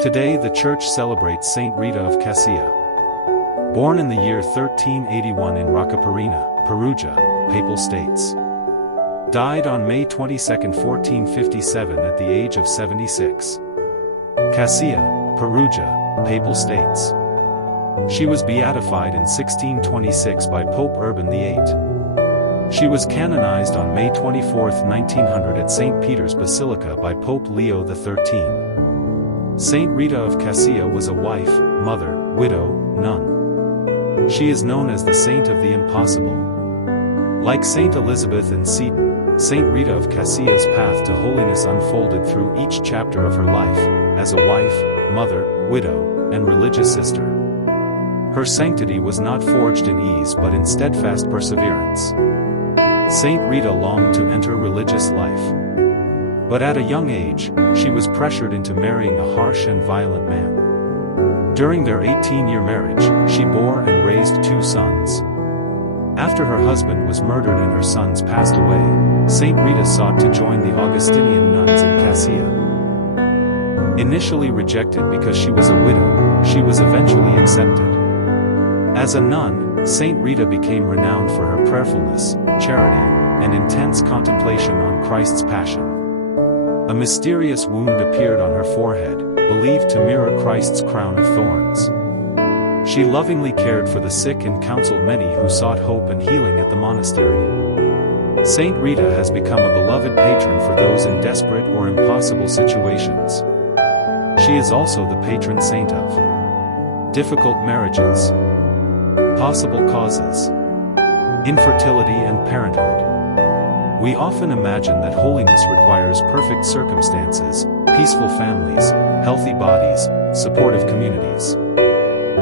Today the church celebrates Saint Rita of Cascia. Born in the year 1381 in Roccaporina, Perugia, Papal States. Died on May 22, 1457 at the age of 76. Cascia, Perugia, Papal States. She was beatified in 1626 by Pope Urban VIII. She was canonized on May 24, 1900 at St. Peter's Basilica by Pope Leo XIII. Saint Rita of Cascia was a wife, mother, widow, nun. She is known as the Saint of the Impossible. Like Saint Elizabeth and Seton, Saint Rita of Cassia's path to holiness unfolded through each chapter of her life, as a wife, mother, widow, and religious sister. Her sanctity was not forged in ease but in steadfast perseverance. Saint Rita longed to enter religious life. But at a young age, she was pressured into marrying a harsh and violent man. During their 18-year marriage, she bore and raised 2 sons. After her husband was murdered and her sons passed away, Saint Rita sought to join the Augustinian nuns in Cascia. Initially rejected because she was a widow, she was eventually accepted. As a nun, Saint Rita became renowned for her prayerfulness, charity, and intense contemplation on Christ's passion. A mysterious wound appeared on her forehead, believed to mirror Christ's crown of thorns. She lovingly cared for the sick and counseled many who sought hope and healing at the monastery. Saint Rita has become a beloved patron for those in desperate or impossible situations. She is also the patron saint of difficult marriages, possible causes, infertility and parenthood. We often imagine that holiness requires perfect circumstances, peaceful families, healthy bodies, supportive communities.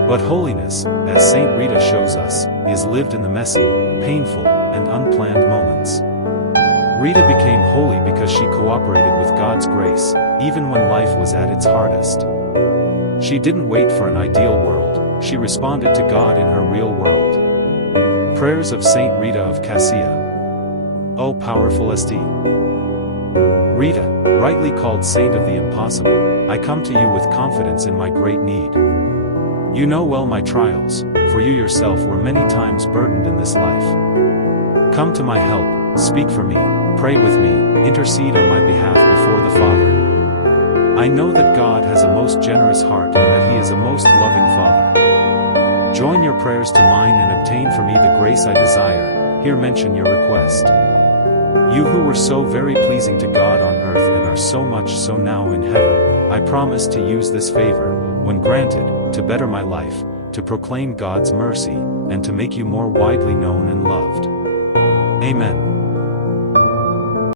But holiness, as Saint Rita shows us, is lived in the messy, painful, and unplanned moments. Rita became holy because she cooperated with God's grace, even when life was at its hardest. She didn't wait for an ideal world, she responded to God in her real world. Prayers of Saint Rita of Cascia. O powerful St. Rita, rightly called Saint of the Impossible, I come to you with confidence in my great need. You know well my trials, for you yourself were many times burdened in this life. Come to my help, speak for me, pray with me, intercede on my behalf before the Father. I know that God has a most generous heart and that He is a most loving Father. Join your prayers to mine and obtain for me the grace I desire. Here mention your request. You who were so very pleasing to God on earth and are so much so now in heaven, I promise to use this favor, when granted, to better my life, to proclaim God's mercy, and to make you more widely known and loved. Amen.